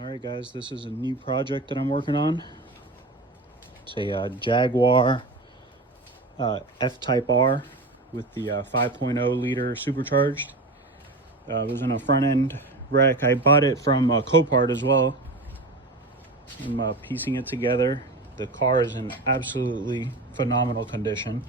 Alright guys, this is a new project that I'm working on. It's a Jaguar F Type R with the 5.0 liter supercharged. It was in a front end wreck. I bought it from Copart as well. I'm piecing it together. The car is in absolutely phenomenal condition.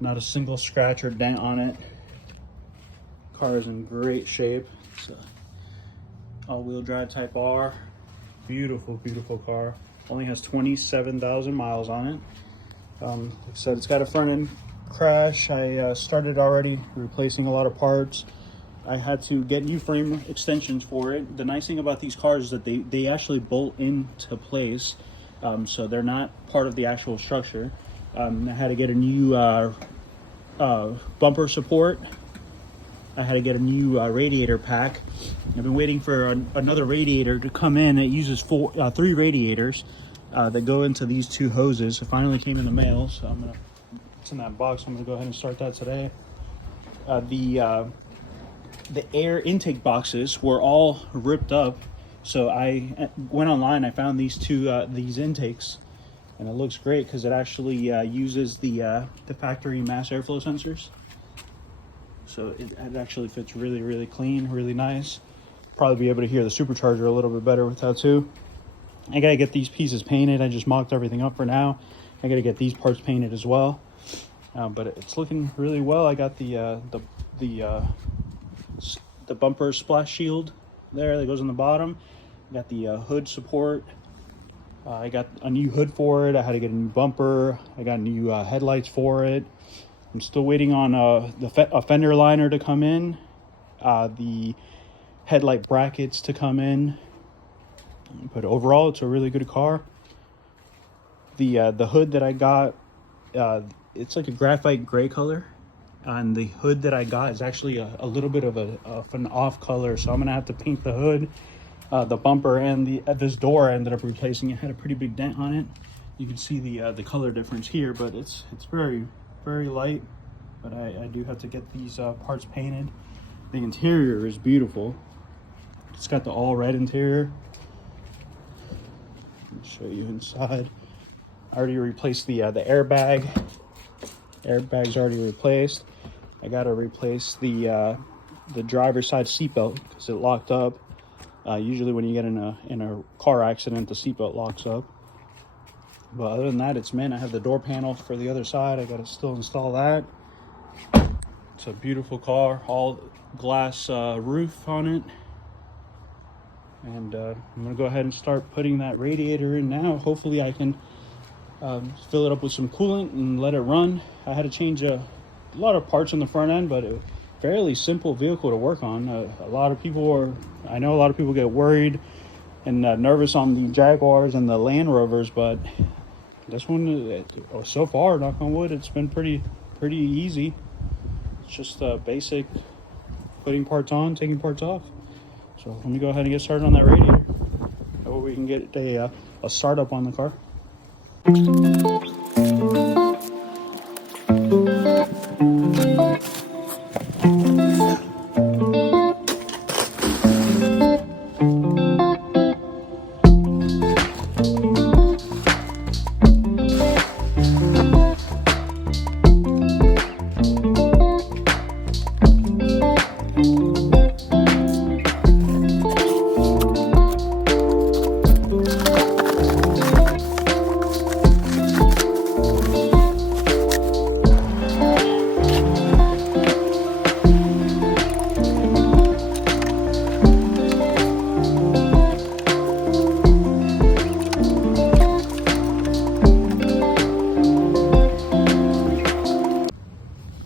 Not a single scratch or dent on it. Car is in great shape. It's a all-wheel drive Type R. Beautiful car. Only has 27,000 miles on it. Like I said, it's got a front end crash. I started already replacing a lot of parts. I had to get new frame extensions for it. The nice thing about these cars is that they actually bolt into place, so they're not part of the actual structure. I had to get a new bumper support. I had to get a new radiator pack. I've been waiting for another radiator to come in. It uses three radiators that go into these two hoses. It finally came in the mail, so it's in that box. I'm gonna go ahead and start that today. The air intake boxes were all ripped up, so I went online. I found these these intakes, and it looks great because it actually uses the factory mass airflow sensors. So it actually fits really clean, really nice. Probably be able to hear the supercharger a little bit better with that too. I gotta get these pieces painted. I just mocked everything up for now. I gotta get these parts painted as well. But it's looking really well. I got the bumper splash shield there that goes on the bottom. I got the hood support. I got a new hood for it. I had to get a new bumper. I got new headlights for it. I'm still waiting on a fender liner to come in, the headlight brackets to come in. But overall, it's a really good car. The hood that I got, it's like a graphite gray color. And the hood that I got is actually a little bit of an off color, so I'm gonna have to paint the hood. The bumper and this door I ended up replacing. It had a pretty big dent on it. You can see the color difference here, but it's very light. But I do have to get these parts painted. The interior is beautiful. It's got the all red interior. Let me show you inside. I already replaced the airbag. Airbag's already replaced. I gotta replace the driver's side seatbelt because it locked up. Usually when you get in a car accident, the seatbelt locks up. But other than that, it's mint. I have the door panel for the other side. I gotta still install that. It's a beautiful car, all glass roof on it. And I'm gonna go ahead and start putting that radiator in now. Hopefully I can fill it up with some coolant and let it run. I had to change a lot of parts on the front end, but a fairly simple vehicle to work on. I know a lot of people get worried and nervous on the Jaguars and the Land Rovers, but this one, so far, knock on wood, it's been pretty easy. It's just basic putting parts on, taking parts off. So let me go ahead and get started on that radiator. That way we can get a startup on the car.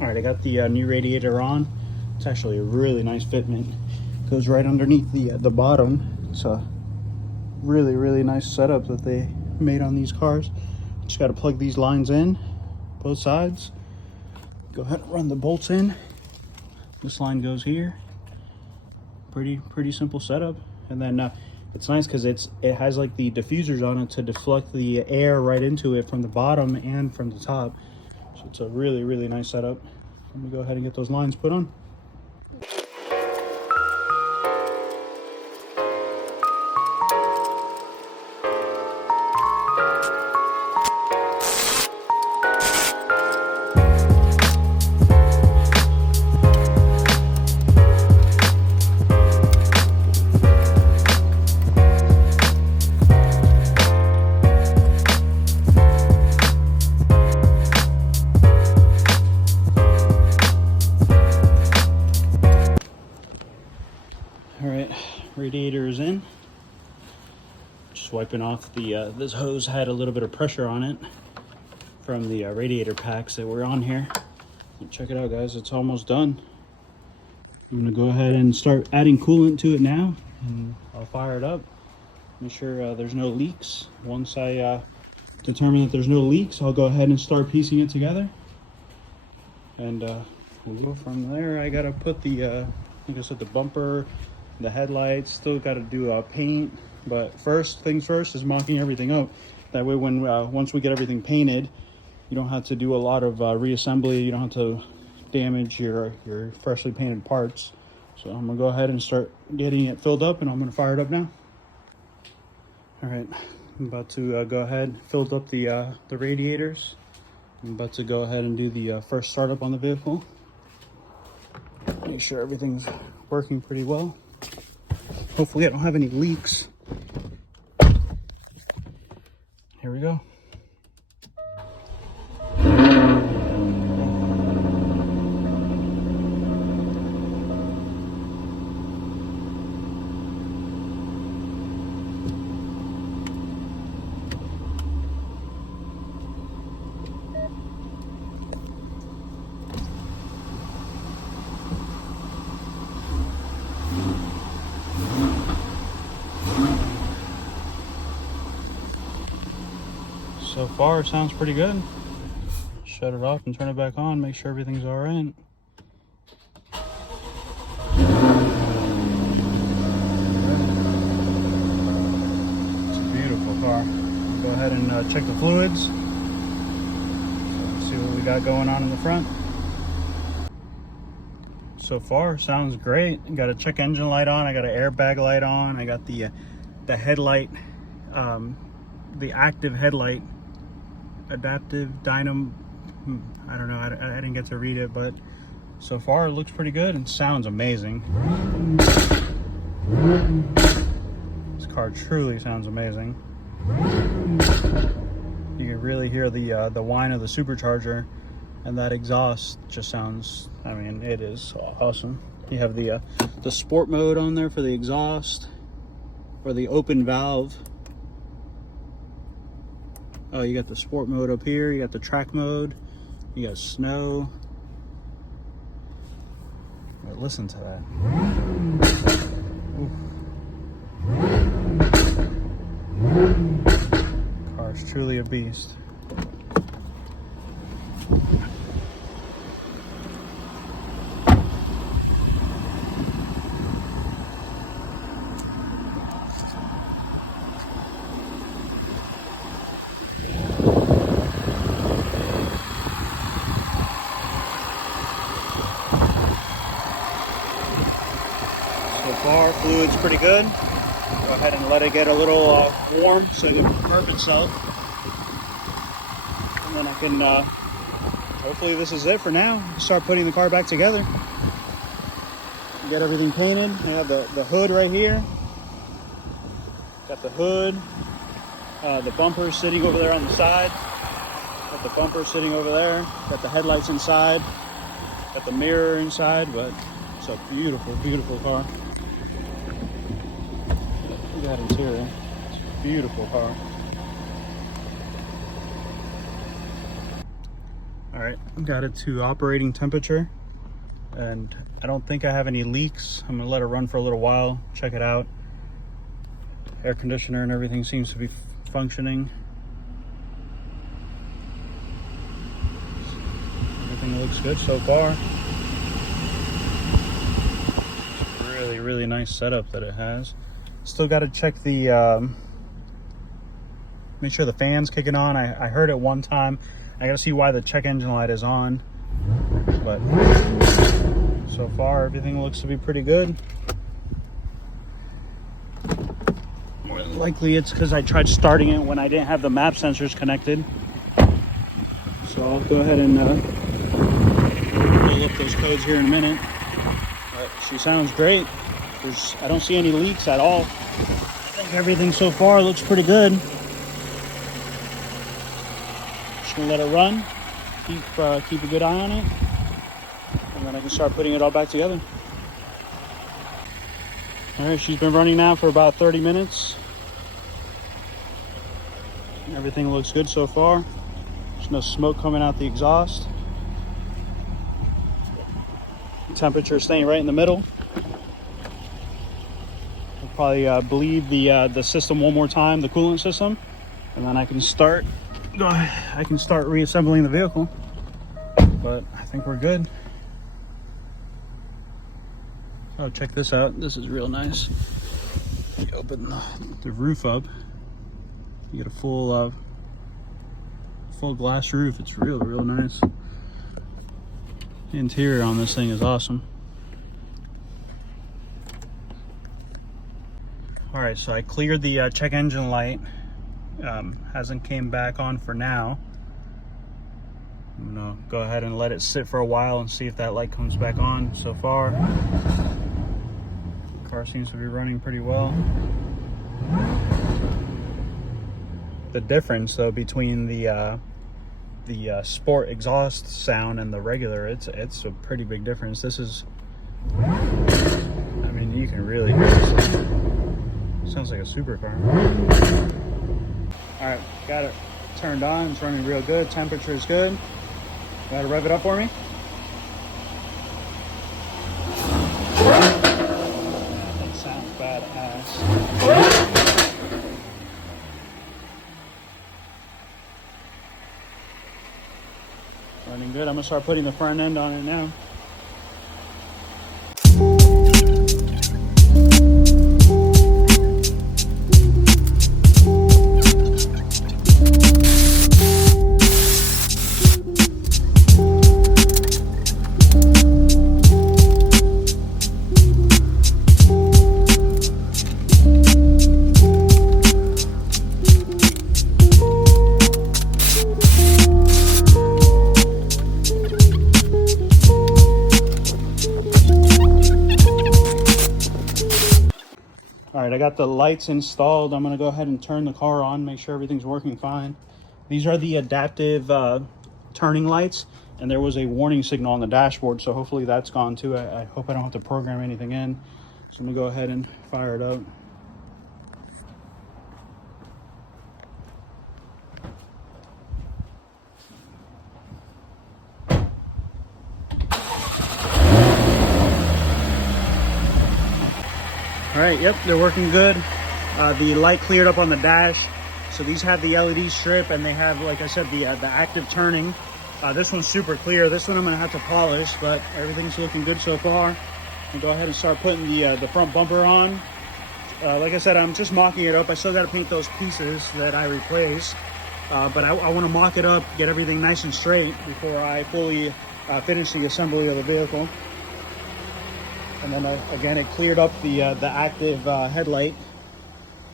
Alright, I got the new radiator on. It's actually a really nice fitment. Goes right underneath the bottom. It's a really nice setup that they made on these cars. Just got to plug these lines in, both sides. Go ahead and run the bolts in. This line goes here. Pretty simple setup. And then it's nice because it has like the diffusers on it to deflect the air right into it from the bottom and from the top. So it's a really nice setup. Let me go ahead and get those lines put on. temperature is in. Just wiping off the, this hose had a little bit of pressure on it from the radiator packs that were on here. And check it out, guys, it's almost done. I'm gonna go ahead and start adding coolant to it now, and I'll fire it up. Make sure there's no leaks. Once I determine that there's no leaks, I'll go ahead and start piecing it together. And we'll go from there. I gotta put the, I think I said the bumper, the headlights, still gotta do paint. But first things first is mocking everything up. That way when once we get everything painted, you don't have to do a lot of reassembly. You don't have to damage your freshly painted parts. So I'm gonna go ahead and start getting it filled up, and I'm gonna fire it up now. All right, I'm about to go ahead, filled up the radiators. I'm about to go ahead and do the first startup on the vehicle. Make sure everything's working pretty well. Hopefully I don't have any leaks. Here we go. So far, it sounds pretty good. Shut it off and turn it back on, make sure everything's all right. It's a beautiful car. Go ahead and check the fluids. So let's see what we got going on in the front. So far, sounds great. Got a check engine light on. I got an airbag light on. I got the headlight, the active headlight, adaptive dynamo. I don't know. I didn't get to read it, but so far it looks pretty good and sounds amazing. This car truly sounds amazing. You can really hear the whine of the supercharger, and that exhaust just sounds, I mean, it is awesome. You have the sport mode on there for the exhaust, or the open valve. Oh, you got the sport mode up here, you got the track mode, you got snow. But listen to that. Oof. Car's truly a beast. So far, fluid's pretty good. Go ahead and let it get a little warm so it can burp itself. And then I can, hopefully this is it for now. Start putting the car back together. Get everything painted. I have the hood right here. Got the hood. The bumper sitting over there on the side. Got the bumper sitting over there. Got the headlights inside. Got the mirror inside, but it's a beautiful, beautiful car. Look at that interior. It's a beautiful car. All right, got it to operating temperature, and I don't think I have any leaks. I'm gonna let it run for a little while, check it out. Air conditioner and everything seems to be functioning. Everything looks good so far. Really, really nice setup that it has. Still got to check the, make sure the fan's kicking on. I heard it one time. I got to see why the check engine light is on. But so far, everything looks to be pretty good. More than likely, it's because I tried starting it when I didn't have the map sensors connected. So I'll go ahead and pull up those codes here in a minute. But she sounds great. I don't see any leaks at all. I think everything so far looks pretty good. Just gonna let it run. Keep a good eye on it, and then I can start putting it all back together. All right, she's been running now for about 30 minutes. Everything looks good so far. There's no smoke coming out the exhaust. Temperature staying right in the middle. I'll probably bleed the system one more time, the coolant system, and then I can start reassembling the vehicle. But I think we're good. Oh, check this out. This is real nice. You open the roof up, you get a full glass roof. It's real nice. The interior on this thing is awesome. All right, so I cleared the check engine light. Hasn't came back on for now. I'm gonna go ahead and let it sit for a while and see if that light comes back on. So far, the car seems to be running pretty well. The difference though between the sport exhaust sound and the regular, it's a pretty big difference. This is, I mean, you can really hear this. Sounds like a supercar. All right, got it turned on. It's running real good. Temperature is good. Gotta rev it up for me. That sounds badass. Running good. I'm gonna start putting the front end on it now. All right, I got the lights installed. I'm gonna go ahead and turn the car on, make sure everything's working fine. These are the adaptive turning lights, and there was a warning signal on the dashboard, so hopefully that's gone too. I hope I don't have to program anything in. So I'm gonna go ahead and fire it up. All right, yep, they're working good. The light cleared up on the dash. So these have the LED strip, and they have, like I said, the active turning. This one's super clear. This one I'm gonna have to polish, but everything's looking good so far. I'll go ahead and start putting the front bumper on. Like I said, I'm just mocking it up. I still gotta paint those pieces that I replaced, but I wanna mock it up, get everything nice and straight before I fully finish the assembly of the vehicle. And then again, it cleared up the active headlight.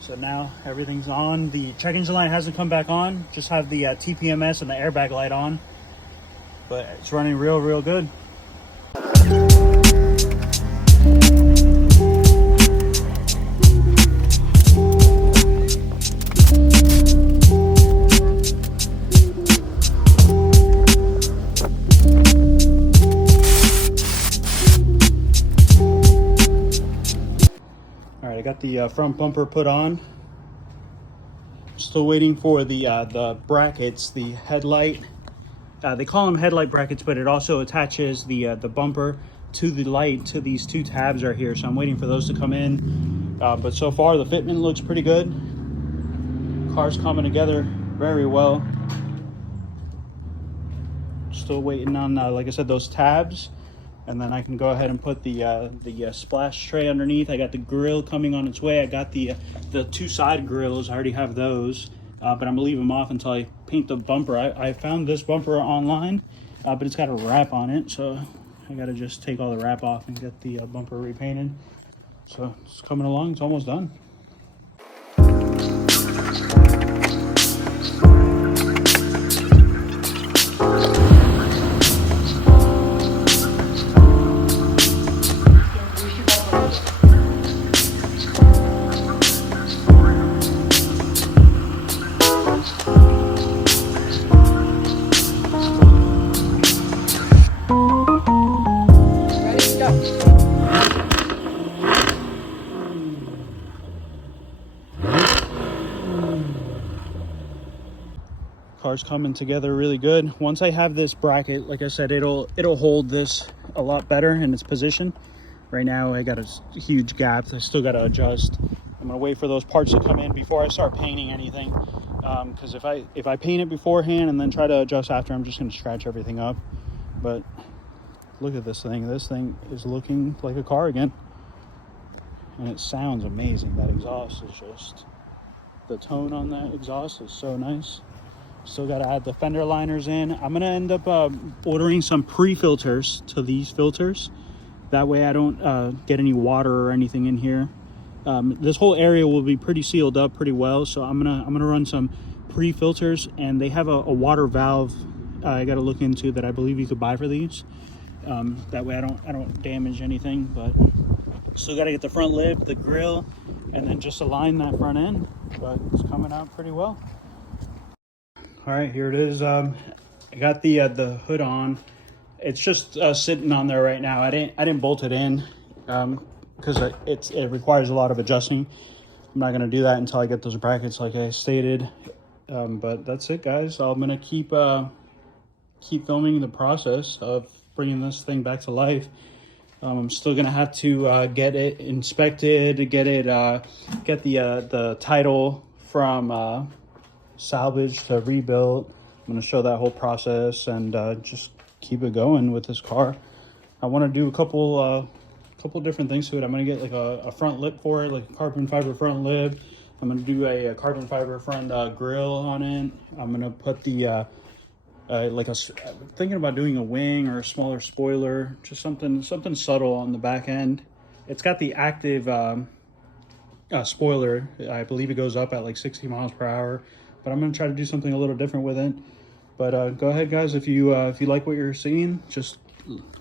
So now everything's on. The check engine light hasn't come back on. Just have the TPMS and the airbag light on. But it's running real good. I got the front bumper put on. Still waiting for the brackets, the headlight. They call them headlight brackets, but it also attaches the bumper to the light, to these two tabs right here. So I'm waiting for those to come in. But so far the fitment looks pretty good. Car's coming together very well. Still waiting on, like I said, those tabs. And then I can go ahead and put the splash tray underneath. I got the grill coming on its way. I got the two side grills. I already have those, but I'm gonna leave them off until I paint the bumper. I found this bumper online, but it's got a wrap on it, so I gotta just take all the wrap off and get the bumper repainted. So it's coming along. It's almost done. Car's coming together really good. Once I have this bracket, like I said, it'll hold this a lot better in its position. Right now I got a huge gap I still got to adjust. I'm gonna wait for those parts to come in before I start painting anything, because if I paint it beforehand and then try to adjust after, I'm just gonna scratch everything up. But look at this thing. This thing is looking like a car again, and it sounds amazing. That exhaust is just, the tone on that exhaust is so nice. Still got to add the fender liners in. I'm gonna end up ordering some pre-filters to these filters. That way I don't get any water or anything in here. This whole area will be pretty sealed up pretty well, so I'm gonna run some pre-filters, and they have a water valve I got to look into that I believe you could buy for these. That way I don't damage anything. But still got to get the front lip, the grill, and then just align that front end. But it's coming out pretty well. All right, here it is. I got the hood on. It's just sitting on there right now. I didn't bolt it in because it requires a lot of adjusting. I'm not gonna do that until I get those brackets, like I stated. But that's it, guys. I'm gonna keep filming the process of bringing this thing back to life. I'm still gonna have to get it inspected, get the title from salvage to rebuild. I'm gonna show that whole process and just keep it going with this car. I want to do a couple different things to it. I'm gonna get like a front lip for it, like a carbon fiber front lip. I'm gonna do a carbon fiber front grill on it. I'm gonna put the I'm thinking about doing a wing or a smaller spoiler, just something subtle on the back end. It's got the active spoiler. I believe it goes up at like 60 miles per hour, but I'm gonna try to do something a little different with it. But go ahead, guys, if you like what you're seeing, just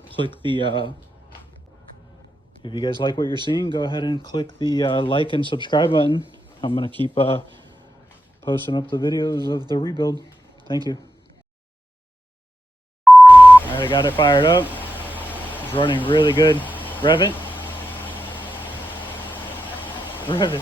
click the if you guys like what you're seeing, go ahead and click the like and subscribe button. I'm gonna keep posting up the videos of the rebuild. Thank you. All right, I got it fired up. It's running really good. Rev it. Rev it.